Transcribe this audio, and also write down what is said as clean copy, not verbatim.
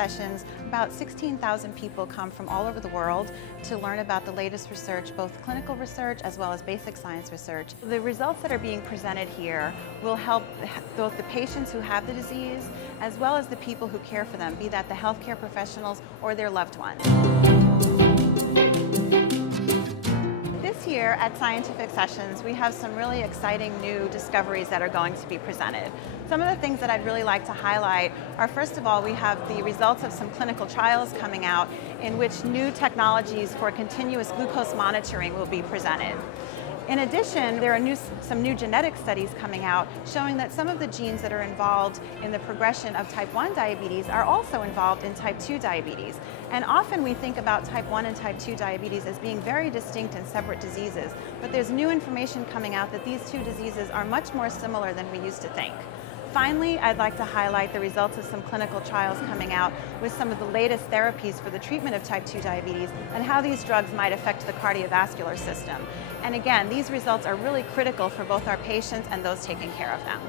sessions, about 16,000 people come from all over the world to learn about the latest research, both clinical research as well as basic science research. The results that are being presented here will help both the patients who have the disease as well as the people who care for them, be that the healthcare professionals or their loved ones. This year at Scientific Sessions, we have some really exciting new discoveries that are going to be presented. Some of the things that I'd really like to highlight are, first of all, we have the results of some clinical trials coming out in which new technologies for continuous glucose monitoring will be presented. In addition, there are some new genetic studies coming out showing that some of the genes that are involved in the progression of type 1 diabetes are also involved in type 2 diabetes. And often we think about type 1 and type 2 diabetes as being very distinct and separate diseases, but there's new information coming out that these two diseases are much more similar than we used to think. Finally, I'd like to highlight the results of some clinical trials coming out with some of the latest therapies for the treatment of type 2 diabetes and how these drugs might affect the cardiovascular system. And again, these results are really critical for both our patients and those taking care of them.